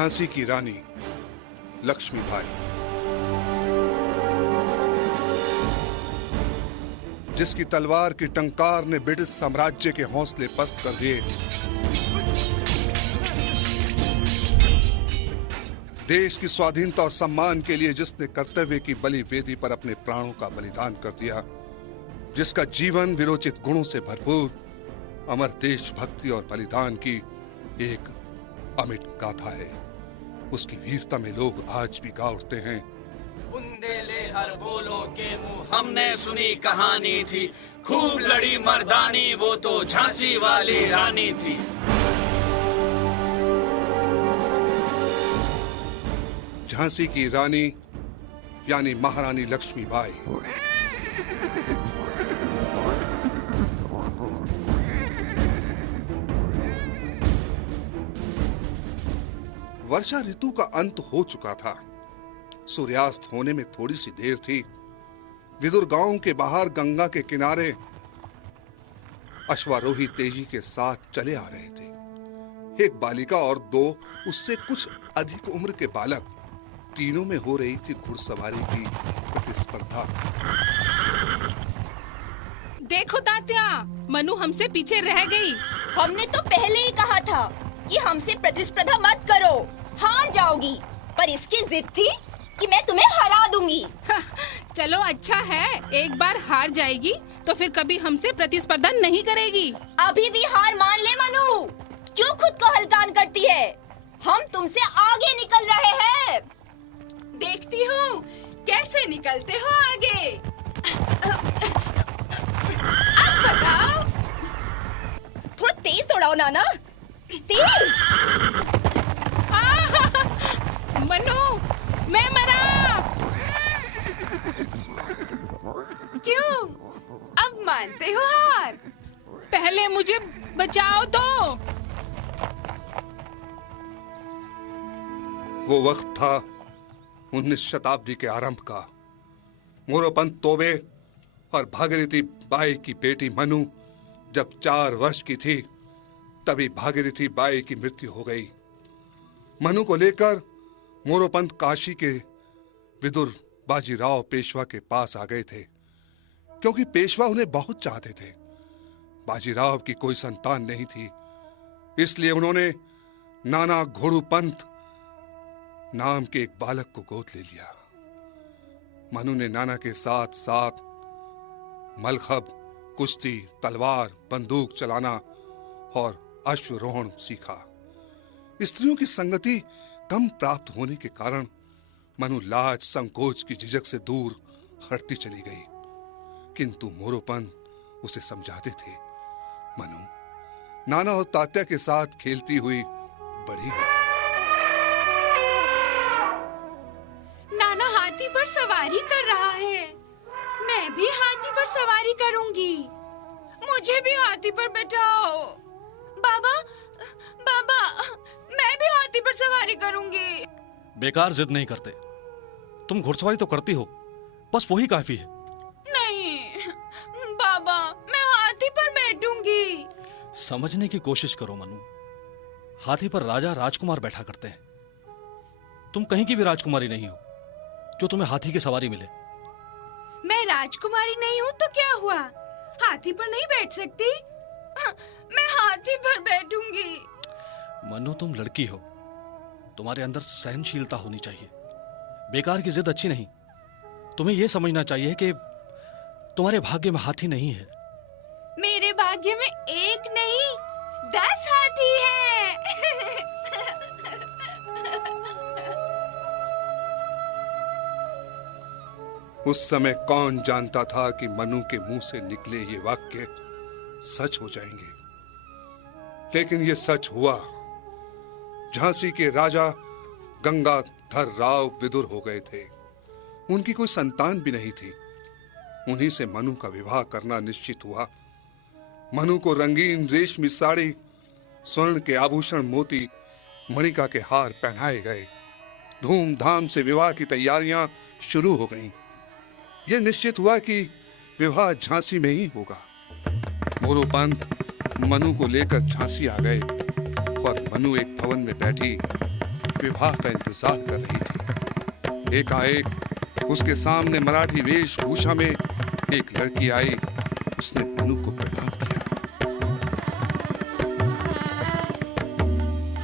झांसी की रानी लक्ष्मीबाई, जिसकी तलवार की टंकार ने ब्रिटिश साम्राज्य के हौसले पस्त कर दिए, देश की स्वाधीनता और सम्मान के लिए जिसने कर्तव्य की बलि वेदी पर अपने प्राणों का बलिदान कर दिया, जिसका जीवन विरोचित गुणों से भरपूर, अमर देशभक्ति और बलिदान की एक अमिट गाथा है। उसकी वीरता में लोग आज भी गा उठते हैं, बुंदेले हर बोलो के मुंह हमने सुनी कहानी थी, खूब लड़ी मर्दानी वो तो झांसी वाली रानी थी। झांसी की रानी यानी महारानी लक्ष्मीबाई। वर्षा ऋतु का अंत हो चुका था। सूर्यास्त होने में थोड़ी सी देर थी। विदुर गांव के बाहर गंगा के किनारे अश्वारोही तेजी के साथ चले आ रहे थे। एक बालिका और दो उससे कुछ अधिक उम्र के बालक, तीनों में हो रही थी घुड़सवारी की प्रतिस्पर्धा। देखो तात्या, मनु हमसे पीछे रह गई। हमने तो पहले ही कहा था कि हमसे प्रतिस्पर्धा मत करो, हार जाओगी। पर इसकी जिद थी कि मैं तुम्हें हरा दूंगी। चलो अच्छा है, एक बार हार जाएगी तो फिर कभी हमसे प्रतिस्पर्धा नहीं करेगी। अभी भी हार मान ले मनु, क्यों खुद को हल्कान करती है? हम तुमसे आगे निकल रहे हैं। देखती हूँ कैसे निकलते हो आगे। अब बताओ। थोड़ा तेज दौड़ाओ नाना, तेज। मनु, मैं मरा। क्यों? अब मानते हो हार? पहले मुझे बचाओ तो। वो वक्त था 19 शताब्दी के आरंभ का। मोरोपंत तोबे और भागीरथी बाई की बेटी मनु जब 4 वर्ष की थी, तभी भागीरथी बाई की मृत्यु हो गई। मनु को लेकर मोरोपंत काशी के विदुर बाजीराव पेशवा के पास आ गए थे, क्योंकि पेशवा उन्हें बहुत चाहते थे। बाजीराव की कोई संतान नहीं थी, इसलिए उन्होंने नाना घोड़ूपंत नाम के एक बालक को गोद ले लिया। मनु ने नाना के साथ साथ मलखब, कुश्ती, तलवार, बंदूक चलाना और अश्वरोहण सीखा। स्त्रियों की संगति कम प्राप्त होने के कारण मनु लाज, संकोच की झिझक से दूर हटती चली गई, किंतु मोरोपंत उसे समझाते थे, मनु नाना और तात्या के साथ खेलती हुई बड़ी हुई। नाना हाथी पर सवारी कर रहा है, मैं भी हाथी पर सवारी करूंगी। मुझे भी हाथी पर बैठाओ। बाबा, बाबा, मैं भी हाथी पर सवारी करूंगी। बेकार जिद नहीं करते, तुम घुड़सवारी तो करती हो, बस वही काफी है। नहीं बाबा, मैं हाथी पर बैठूंगी। समझने की कोशिश करो मनु, हाथी पर राजा राजकुमार बैठा करते हैं। तुम कहीं की भी राजकुमारी नहीं हो जो तुम्हें हाथी की सवारी मिले। मैं राजकुमारी नहीं हूँ तो क्या हुआ, हाथी पर नहीं बैठ सकती? मैं हाथी पर बैठूंगी। मनु तुम लड़की हो, तुम्हारे अंदर सहनशीलता होनी चाहिए। बेकार की जिद अच्छी नहीं। तुम्हें यह समझना चाहिए कि तुम्हारे भाग्य में हाथी नहीं है। मेरे भाग्य में एक नहीं 10 हाथी हैं। उस समय कौन जानता था कि मनु के मुंह से निकले ये वाक्य सच हो जाएंगे, लेकिन ये सच हुआ। झांसी के राजा गंगाधर राव विदुर हो गए थे। उनकी कोई संतान भी नहीं थी। उन्हीं से मनु का विवाह करना निश्चित हुआ। मनु को रंगीन रेशमी साड़ी, स्वर्ण के आभूषण, मोती, मणिका के हार पहनाए गए। धूमधाम से विवाह की तैयारियां शुरू हो गईं। यह निश्चित हुआ कि विवाह झांसी में ही होगा। मोरोपंत मनु को लेकर झांसी आ गए और मनु एक भवन में बैठी विवाह का इंतजार कर रही थी। एकाएक उसके सामने मराठी वेशभूषा में एक लड़की आई। उसने मनु को प्रणाम किया।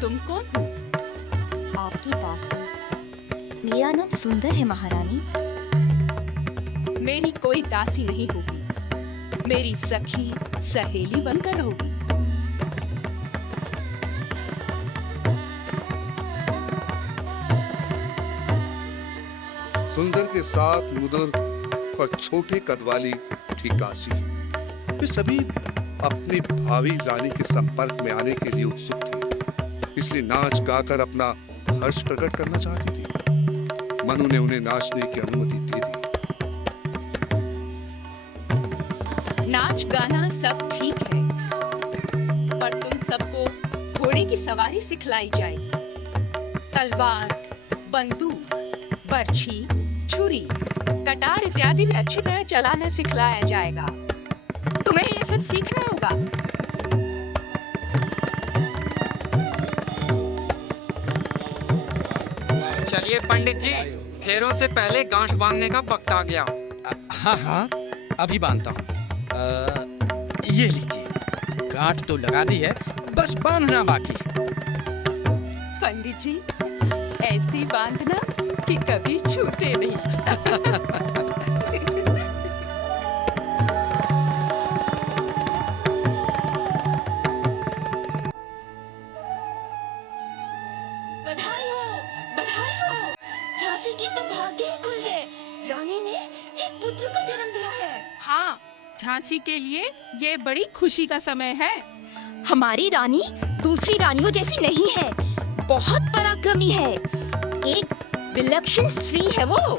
तुम कौन हो? आपकी दासी। मेरा नाम सुंदर है महारानी। मेरी कोई दासी नहीं होगी, मेरी सखी सहेली बनकर रहोगी। सुंदर के साथ मुदर और छोटे कद वाली थी काशी। वे सभी अपनी भावी रानी के संपर्क में आने के लिए उत्सुक थे, इसलिए नाच गाकर अपना हर्ष प्रकट करना चाहती थी। मनु ने उन्हें नाचने की अनुमति दे दी। नाच गाना सब ठीक है, पर तुम सबको घोड़े की सवारी सिखलाई जाएगी। तलवार, बंदूक, बर्छी, छुरी, कटार इत्यादि भी अच्छी तरह चलाना सिखलाया जाएगा। तुम्हें ये सब सीखना होगा। चलिए पंडित जी, फेरों से पहले गांठ बांधने का वक्त आ गया। हाँ हाँ, अभी बांधता हूँ। ये लीजिए, गांठ तो लगा दी है, बस बांधना बाकी है। पंडित जी, ऐसी बांधना कि कभी छूटे नहीं। बधाई हो, बधाई हो। झांसी की तो भाग्य ही खुल है। रानी ने एक पुत्र को जन्म दिया है। हाँ, झांसी के लिए ये बड़ी खुशी का समय है। हमारी रानी दूसरी रानियों जैसी नहीं है, बहुत पराक्रमी है। एक विलक्षण स्त्री है वो।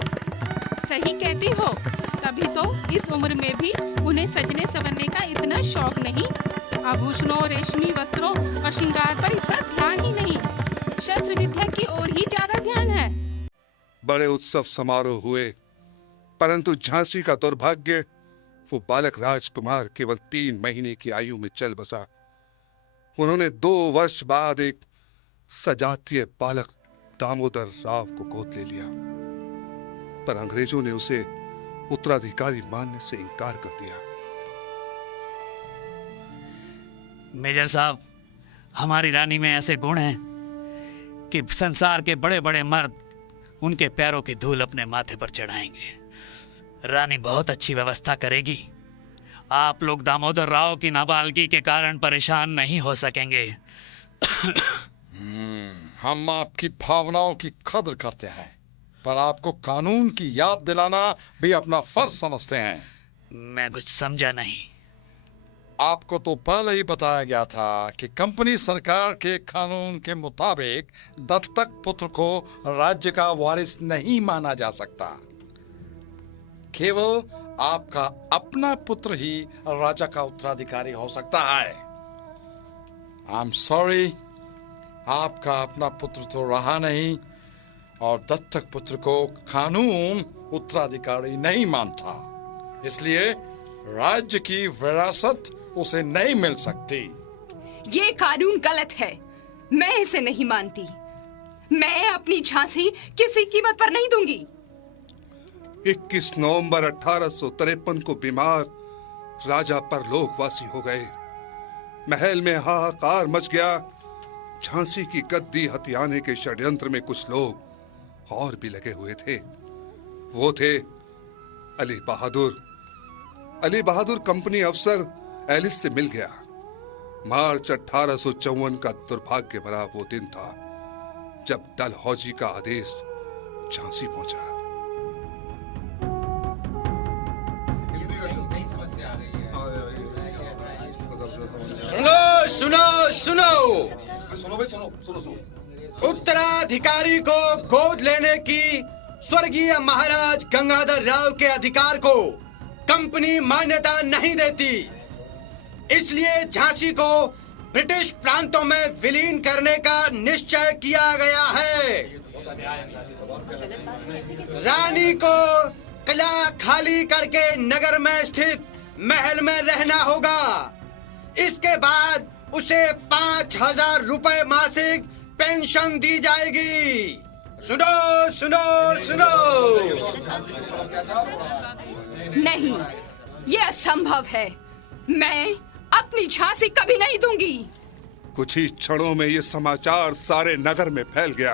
सही कहती हो, तभी तो इस उम्र में भी उन्हें सजने संवरने का इतना शौक नहीं। आभूषणों, रेशमी वस्त्रों और श्रृंगार पर इतना ध्यान ही नहीं, शस्त्र विद्या की ओर ही ज्यादा ध्यान है। बड़े उत्सव समारोह हुए, परंतु झांसी का दुर्भाग्य, वो बालक राजकुमार केवल 3 महीने की आयु में चल बसा। उन्होंने 2 वर्ष बाद एक सजातीय बालक दामोदर राव को गोद ले लिया, पर अंग्रेजों ने उसे उत्तराधिकारी मानने से इनकार कर दिया। मेजर साहब, हमारी रानी में ऐसे गुण हैं कि संसार के बड़े बड़े मर्द उनके पैरों की धूल अपने माथे पर चढ़ाएंगे। रानी बहुत अच्छी व्यवस्था करेगी। आप लोग दामोदर राव की नाबालगी के कारण परेशान नहीं हो सकेंगे। हम आपकी भावनाओं की कदर करते हैं, पर आपको कानून की याद दिलाना भी अपना फर्ज समझते हैं। मैं कुछ समझा नहीं। आपको तो पहले ही बताया गया था कि कंपनी सरकार के कानून के मुताबिक दत्तक पुत्र को राज्य का वारिस नहीं माना जा सकता। केवल आपका अपना पुत्र ही राजा का उत्तराधिकारी हो सकता है। आई एम सॉरी, आपका अपना पुत्र तो रहा नहीं और दत्तक पुत्र को कानून उत्तराधिकारी नहीं मानता, इसलिए राज्य की विरासत उसे नहीं मिल सकती। ये कानून गलत है, मैं इसे नहीं मानती। मैं अपनी झांसी किसी कीमत पर नहीं दूंगी। 21 नवंबर 1853 को बीमार राजा परलोकवासी हो गए। महल में हाहाकार मच गया। झांसी की गद्दी हथियाने के षड्यंत्र में कुछ लोग और भी लगे हुए थे। वो थे अली बहादुर। अली बहादुर कंपनी अफसर एलिस से मिल गया। मार्च 1854 का दुर्भाग्य भरा वो दिन था जब डलहौजी का आदेश झांसी पहुंचा। सुनो सुनो सुनो, उत्तराधिकारी को गोद लेने की स्वर्गीय महाराज गंगाधर राव के अधिकार को कंपनी मान्यता नहीं देती, इसलिए झांसी को ब्रिटिश प्रांतों में विलीन करने का निश्चय किया गया है। रानी को किला खाली करके नगर में स्थित महल में रहना होगा। इसके बाद उसे 5000 रुपए मासिक पेंशन दी जाएगी। सुनो सुनो सुनो। नहीं, ये असंभव है। मैं अपनी झांसी कभी नहीं दूंगी। कुछ ही क्षणों में ये समाचार सारे नगर में फैल गया।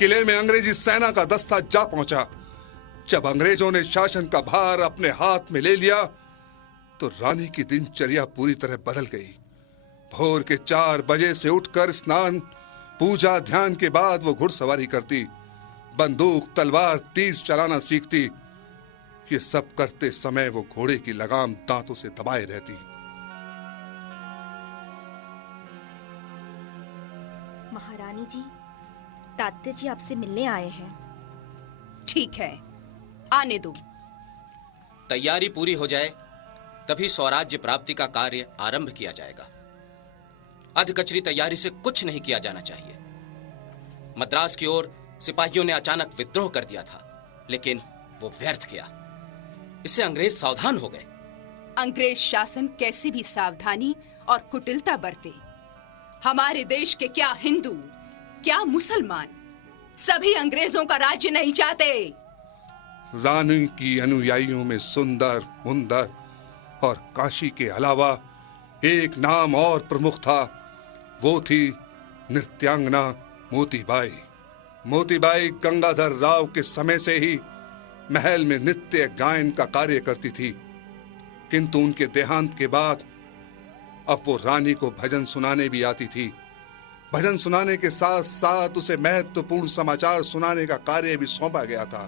किले में अंग्रेजी सेना का दस्ता जा पहुंचा। जब अंग्रेजों ने शासन का भार अपने हाथ में ले लिया तो रानी की दिनचर्या पूरी तरह बदल गई। भोर के 4 बजे से उठकर स्नान, पूजा, ध्यान के बाद वो घुड़सवारी करती, बंदूक, तलवार, तीर चलाना सीखती। ये सब करते समय वो घोड़े की लगाम दांतों से दबाए रहती। महारानी जी, तात्या जी आपसे मिलने आए हैं। ठीक है, आने दो। तैयारी पूरी हो जाए तभी स्वराज्य प्राप्ति का कार्य आरंभ किया जाएगा। अधकचरी तैयारी से कुछ नहीं किया जाना चाहिए। मद्रास की ओर सिपाहियों ने अचानक विद्रोह कर दिया था, लेकिन वो व्यर्थ गया। इससे अंग्रेज सावधान हो गए। अंग्रेज शासन कैसी भी सावधानी और कुटिलता बरते, हमारे देश के क्या हिंदू, क्या मुसलमान, सभी अंग्रेजों का राज्य नहीं चाहते। रानी की अनुयायियों में सुंदर, मुंदर और काशी के अलावा एक नाम और प्रमुख था। वो थी नृत्यांगना मोतीबाई। मोतीबाई गंगाधर राव के समय से ही महल में नृत्य गायन का कार्य करती थी, किंतु उनके देहांत के बाद अब वो रानी को भजन सुनाने भी आती थी। भजन सुनाने के साथ साथ उसे महत्वपूर्ण समाचार सुनाने का कार्य भी सौंपा गया था।